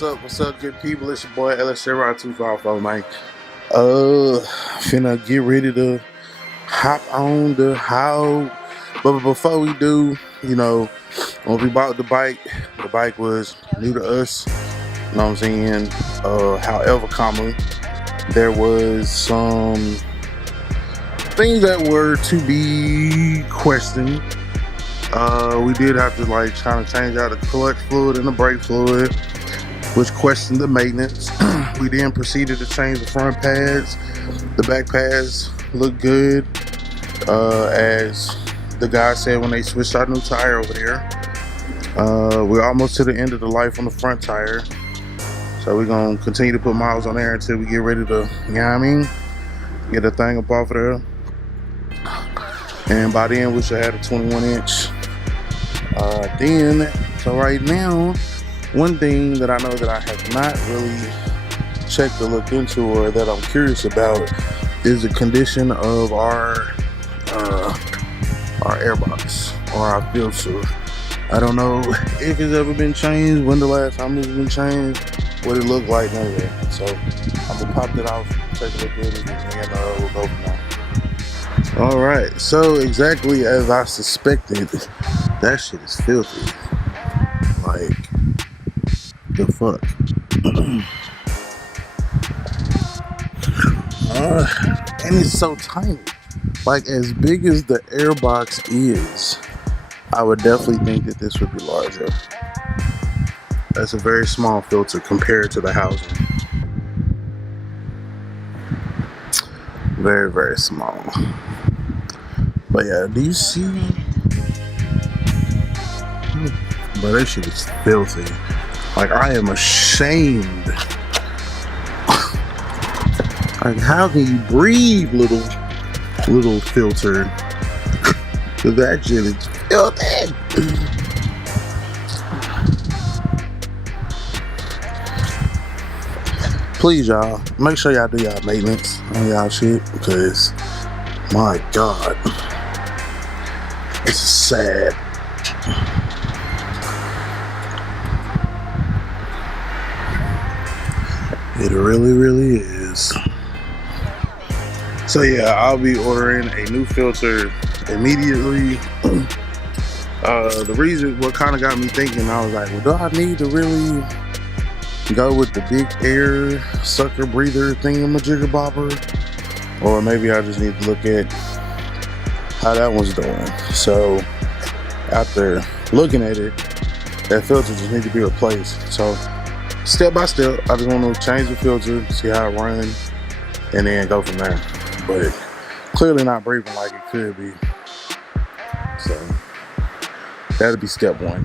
What's up, good people? It's your boy LS 254, man. Finna get ready to hop on the how. But before we do, when we bought the bike was new to us. You know what I'm saying? However, there was some things that were to be questioned. We did have to try to change out the clutch fluid and the brake fluid, which questioned the maintenance. We then proceeded to change the front pads. The back pads look good, as the guy said when they switched our new tire over there. We're almost to the end of the life on the front tire, so we're gonna continue to put miles on there until we get ready to, get the thing up off of there. And by then we should have a 21-inch. So right now, one thing that I know that I have not really checked or looked into, or that I'm curious about, is the condition of our airbox or our filter. I don't know if it's ever been changed, when the last time it's been changed, what it looked like, none of that. So I'm gonna pop that off, take a look at it, and we'll go from there. Alright, so exactly as I suspected, that shit is filthy. Like, the fuck. And it's so tiny. Like, as big as the airbox is, I would definitely think that this would be larger. That's a very small filter compared to the housing. Very, very small. But yeah, do you see? But that shit is filthy. Like, I am ashamed. Like, how can you breathe, little filter? Cause that shit is filthy. Please, y'all, make sure y'all do y'all maintenance on y'all shit, because my God, it's sad. It really, really is. So yeah, I'll be ordering a new filter immediately. The reason, what kind of got me thinking, I was like, well, do I need to really go with the big air sucker breather thingamajigger bobber? Or maybe I just need to look at how that one's doing. So after looking at it, that filter just needs to be replaced. So step by step, I just want to change the filter, see how it runs, and then go from there. But clearly not breathing like it could be. So that'll be step one.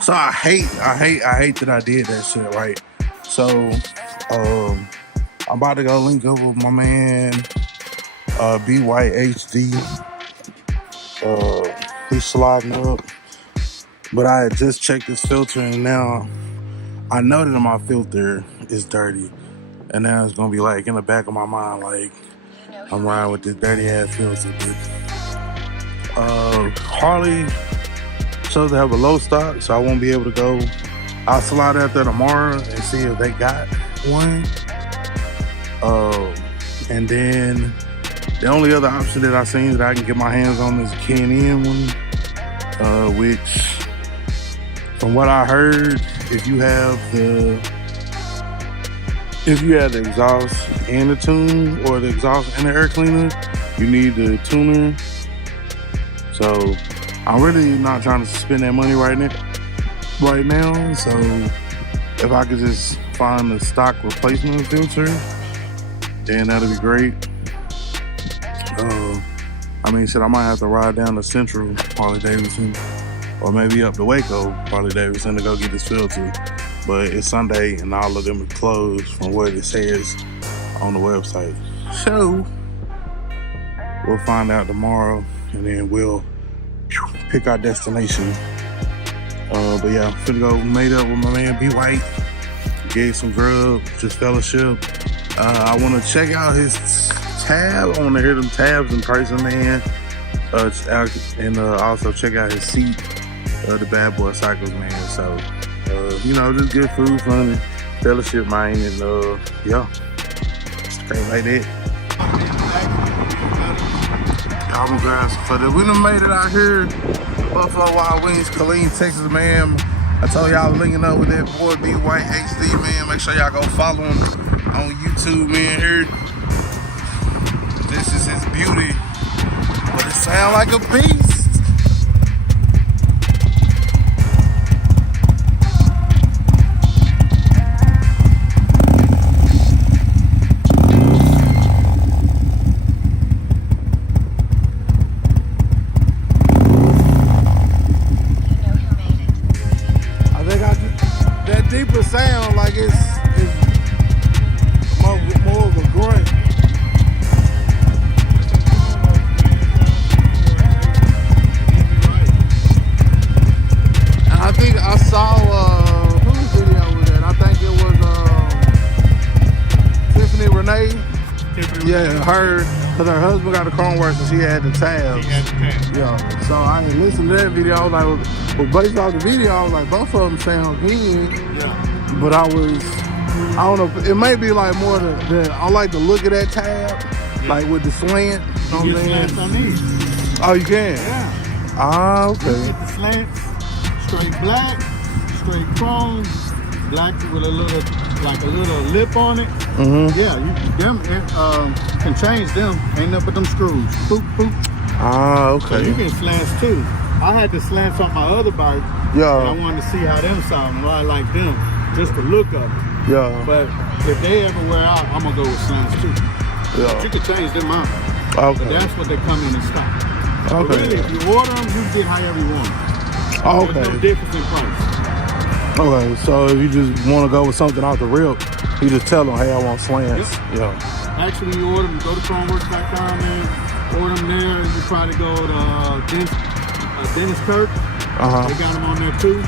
So I hate that I did that shit, right? So I'm about to go link up with my man BYHD. He's sliding up. But I had just checked this filter, and now I know that my filter is dirty. And now it's gonna be like in the back of my mind, like, I'm riding with this dirty ass filter, but Harley shows to have a low stock, so I won't be able to go. I'll slide out there tomorrow and see if they got one. And then the only other option that I've seen that I can get my hands on is a K&N one, which, from what I heard, if you have the exhaust and the tune, or the exhaust and the air cleaner, you need the tuner. So I'm really not trying to spend that money right now. So if I could just find the stock replacement filter, then that'll be great. I might have to ride down to Central Harley-Davidson, or maybe up to Waco Harley-Davidson to go get this filter. But it's Sunday and all of them are closed from what it says on the website. So we'll find out tomorrow, and then we'll pick our destination. But yeah, I'm finna go made up with my man B White. Gave some grub, just fellowship. I want to check out his tab. I want to hear them tabs in person, man. And also check out his seat, the Bad Boy Cycles, man. So You know, just good food, fun, and fellowship, man, and yeah, straight like that. Y'all gonna grab some for that. We done made it out here, Buffalo Wild Wings, Killeen, Texas, man. I told y'all linking up with that boy B White HD, man. Make sure y'all go follow him on YouTube, man. Here, this is his beauty, but it sound like a beast. Deeper sound, like it's more of a grunt. And I think I saw whose video was that? I think it was Tiffany Renee. Yeah, her, cause her husband got a car wash and she had the tabs. Yeah, so I listened to that video. I was like, well, based off the video, I was like, both of them sound good. Yeah. But I don't know, it may be like more I like to look at that tab, like with the slant. You get slants on these. Oh, you can? Yeah. Ah, okay. You get the slants, straight black, straight chrome, black with a little lip on it. Mm-hmm. Yeah, them can change them. Ain't nothing but them screws. Boop, boop. Ah, okay. So you get slants too. I had the slants on my other bike. Yeah. And I wanted to see how them sound and why I like them. Just the look of it. Yeah. But if they ever wear out, I'm gonna go with slants too. Yeah. But you can change them out. Okay. But that's what they come in and stock. Okay. But really, if you order them, you get however you want them. Okay. There's no difference in price. Okay, so if you just want to go with something off the rip, you just tell them, hey, I want slants. Yep. Yeah. Actually, you order them, go to chromeworks.com, man. Order them there. You probably go to Dennis Kirk. They got them on there too.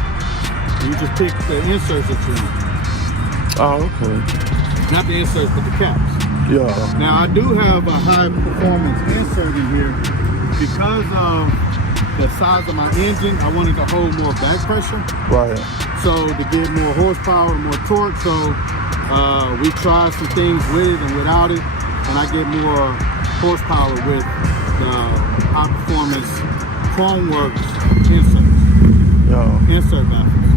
You just pick the inserts that you want. Oh, okay. Not the inserts, but the caps. Yeah. Now, I do have a high performance insert in here because of the size of my engine. I wanted to hold more back pressure. Right. So to get more horsepower and more torque. So we tried some things with it and without it. And I get more horsepower with the high performance Chromeworks insert. Yeah. Insert baffles.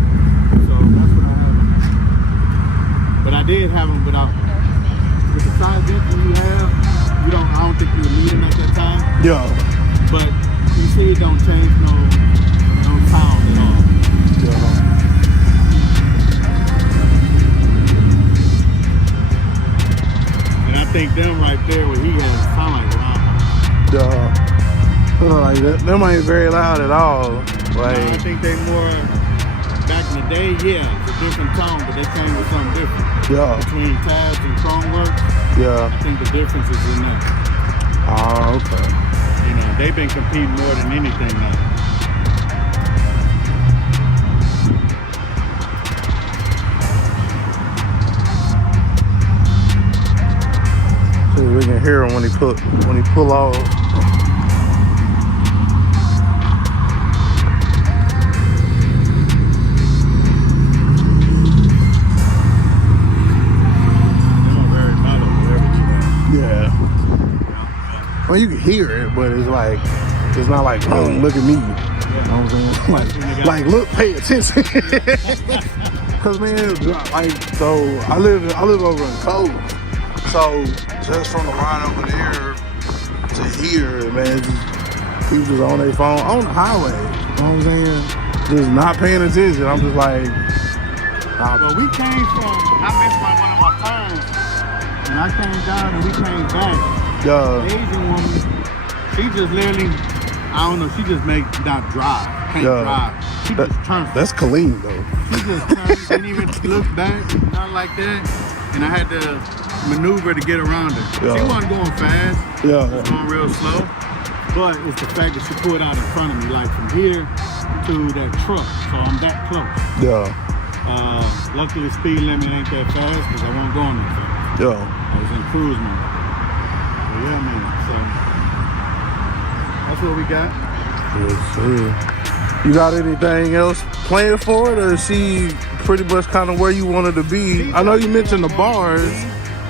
So that's what I have. But I did have them without. With the size engine you have, I don't think you would need them at that time. Yeah. But you see it don't change no sound at all. Yeah. And I think them right there, what he has, sound like loud. Yeah. Like them ain't very loud at all. Like, no, I think they more, back in the day, yeah, it's a different tone, but they came with something different. Yeah. Between tabs and Chromeworks, yeah. I think the difference is in that. Oh, okay. You know, they've been competing more than anything now. See, we can hear him when he pull off. Well, you can hear it, but it's like, it's not like, oh, look at me. You know what I'm saying? Like look, pay attention. Cause man, like, so I live over in Cove. So just from the ride over there to here, man, people just on their phone on the highway. You know what I'm saying? Just not paying attention. I'm just like, well, we came from, I missed one of my turns, and I came down and we came back. The Asian woman, she just literally, I don't know, she just not drive, can't drive. She just turns. That's Killeen though. She just turned, didn't even look back, nothing like that. And I had to maneuver to get around her. She wasn't going fast. She was going real slow. But it's the fact that she pulled out in front of me, like from here to that truck. So I'm that close. Luckily, speed limit ain't that fast because I wasn't going that fast. I was in cruise mode. Yeah, man. So that's what we got. Yes, sir. You got anything else planned for it, or is she pretty much kind of where you wanted to be? I know you mentioned the bars.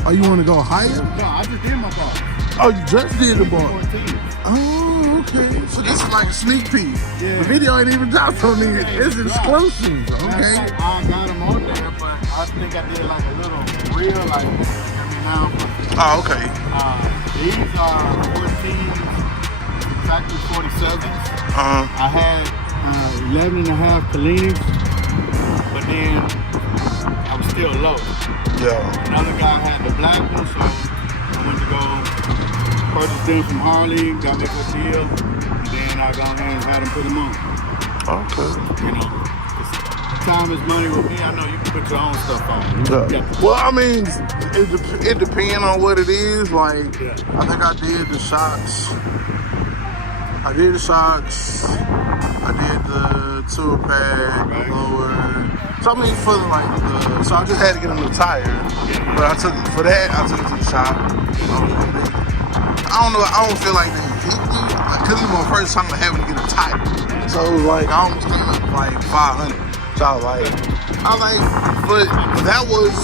Oh, you want to go higher? No, I just did my bar. Oh, you just did the bar. 14. Oh, okay. So this is like a sneak peek. Yeah. The video ain't even dropped on it. It's exclusive. Okay. I got them on there, but I think I did like a little reel, like every now and then. Oh, okay. These are 14s, factory 47s. I had 11 and a half Pellinis, but then I was still low. Yeah. Another guy had the black one, so I went to go purchase them from Harley, got me a good deal, and then I got ahead and had them put them on. Okay. You know, time is money with me. I know you can put your own stuff on. Yeah. Well, I mean, it depends on what it is. Like, I think I did the shocks. I did the tour pad, the lower. So I mean, for like so I just had to get a new tire. But I took it to the shop. I don't know. I don't feel like they hit me because it was my first time having to get a tire. So it was like I almost came up like 500. So I was like, but that was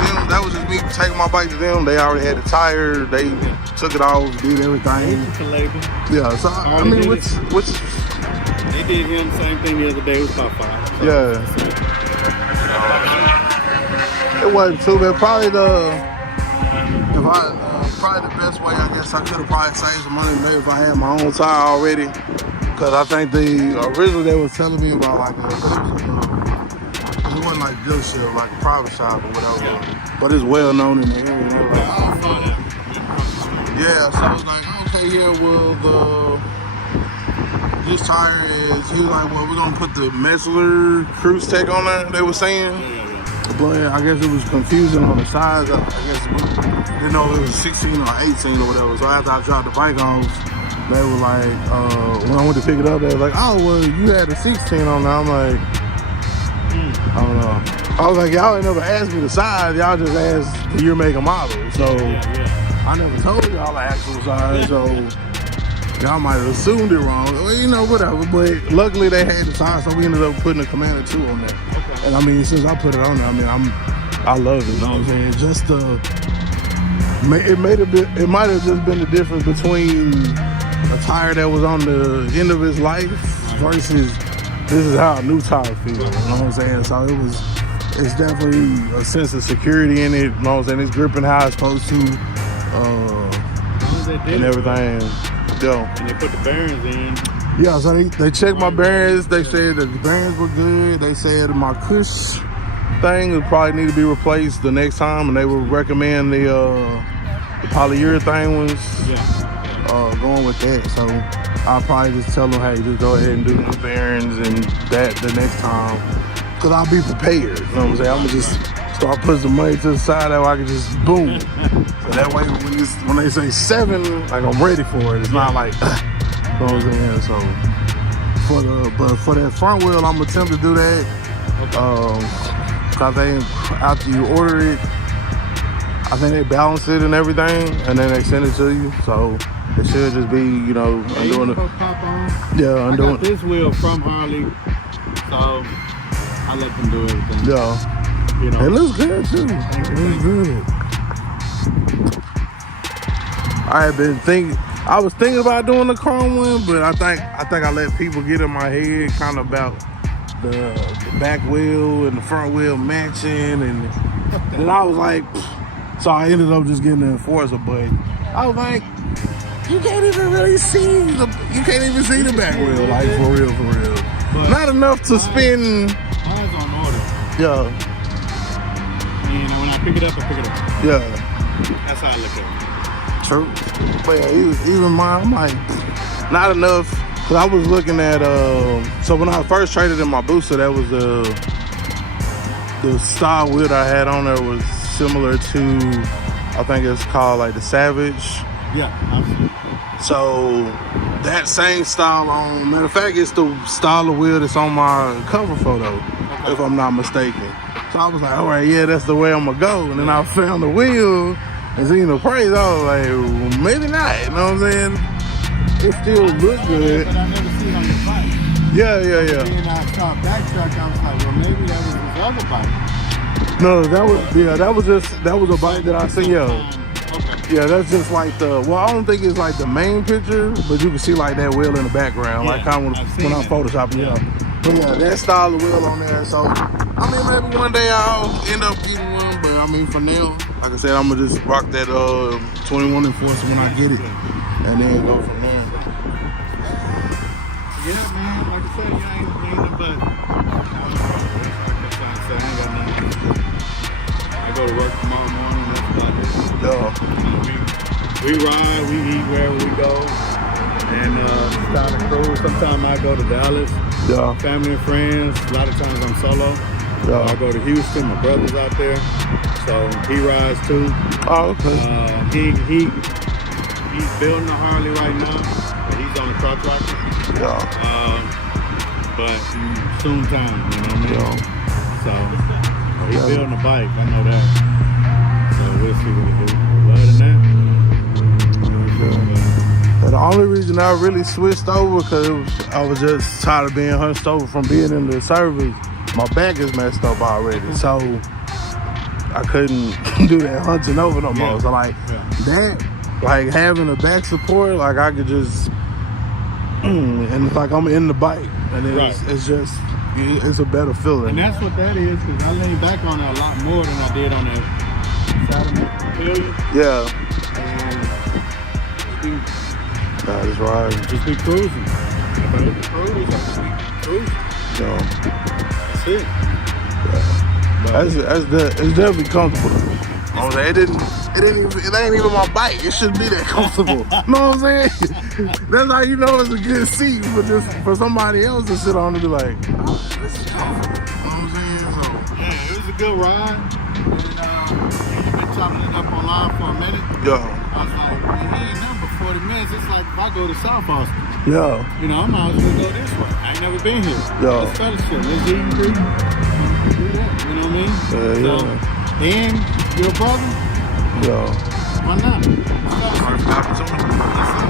them. That was just me taking my bike to them. They already had the tire. They took it off, did everything. Yeah. So I mean, which they did him same thing the other day. It was about 5. So yeah. It wasn't too bad. Probably probably the best way. I guess I could have probably saved some money maybe if I had my own tire already. Cause I think originally they was telling me about like it wasn't like a dealership, like a private shop or whatever. Yeah. But it's well known in the area. Yeah, so I was like, okay, yeah, well this tire is. He was like, well, we're gonna put the Messler Cruise Tech on there. They were saying, but I guess it was confusing on the size. I guess we didn't know if it was 16 or 18 or whatever. So after I dropped the bike off, they were like, when I went to pick it up, they was like, oh, well, you had a 16 on there. I'm like, I don't know. I was like, y'all ain't never asked me the size. Y'all just asked the year, make, and model. So I never told y'all the actual size. So y'all might have assumed it wrong. Well, you know, whatever. But luckily they had the size, so we ended up putting the Commander 2 on there. Okay. And I mean, since I put it on there, I mean, I love it. You know what I'm saying? Just it might have just been the difference between a tire that was on the end of its life versus this is how a new tire feels. You know what I'm saying? So it's definitely a sense of security in it. You know what I'm saying? It's gripping how it's supposed to, and everything. And they put the bearings in. Yeah, so they checked my bearings. They said that the bearings were good. They said my cush thing would probably need to be replaced the next time, and they would recommend the polyurethane ones. Going with that. So I'll probably just tell them, hey, just go ahead and do the bearings and that the next time, cause I'll be prepared. You know what I'm saying? I'm gonna just start putting some money to the side that way I can just boom. So that way when they say 7, like I'm ready for it. It's not like, you know what I'm saying? So for that front wheel, I'm gonna attempt to do that. Cause after you order it, I think they balance it and everything, and then they send it to you. So it should just be, you know, undoing it. Yeah, undoing. I got this wheel from Harley, so I let them do everything. Yeah. You know, it looks good too. It looks good. I was thinking about doing the chrome one, but I think I let people get in my head kind of about the back wheel and the front wheel matching, and then I was like, so I ended up just getting the Enforcer. But I was like, you can't even really see the back wheel, like for real. But not enough to spin. Mine's on order. Yeah. You know, when I pick it up, I pick it up. Yeah. That's how I look at it. True. But yeah, even mine, I'm like, not enough. Cause I was looking at, so when I first traded in my booster, that was the style wheel I had on there was similar to, I think it's called like the Savage. Yeah, absolutely. So that same style on, matter of fact, it's the style of wheel that's on my cover photo, if I'm not mistaken. So I was like, all right, yeah, that's the way I'm gonna go. And then I found the wheel and seen the price. I was like, well, maybe not. You know what I'm saying? It still looks good. But I never see it on your bike. Yeah. And I saw backtrack. I was like, well, maybe that was his other bike. No, that was a bike that I seen. Yeah. Okay. Yeah, that's just like I don't think it's like the main picture, but you can see like that wheel in the background, like kind of when I Photoshop it. Yeah. But yeah, that style of wheel on there. So, I mean, maybe one day I'll end up getting one, but I mean, for now, like I said, I'm gonna just rock that 21 Enforcer when I get it, and then go from there. Yeah, man. Like I said, I ain't nothing but. I go to work tomorrow morning. That's about it. Yeah. We ride, we eat wherever we go, and start a cruise. Sometimes I go to Dallas. Yeah. Family and friends. A lot of times I'm solo. Yeah. I go to Houston. My brother's out there, so he rides too. Oh, okay. He's building a Harley right now. He's on a crotch rocket. Yeah. But soon time, you know what I mean? Yeah. So he's building a bike. I know that. So we'll see what he do. Other than that. And the only reason I really switched over because I was just tired of being hunched over from being in the service. My back is messed up already, so I couldn't do that hunching over no more. So like that, like having a back support, like I could just, and it's like I'm in the bike, and it's just, it's a better feeling. And that's what that is, because I lean back on it a lot more than I did on that Saturday Pillion. Yeah. That's right. Just be cruising. If I cruising. No. That's it. Yeah. It's definitely comfortable. It ain't even my bike. It shouldn't be that comfortable. You know what I'm saying? That's how you know it's a good seat for somebody else to sit on and be like, oh, this is comfortable. You know what I'm saying? So yeah, it was a good ride. And you've been chopping it up online for a minute. Yeah. I was like, man, he ain't nothing but 40 minutes. It's like if I go to South Austin. Yeah. You know, I might as well go this way. I ain't never been here. Yeah. Let's fellowship. Let's eat and drink. You know what I mean? Yeah. And your brother? Yeah. Why not? Perfect opportunity.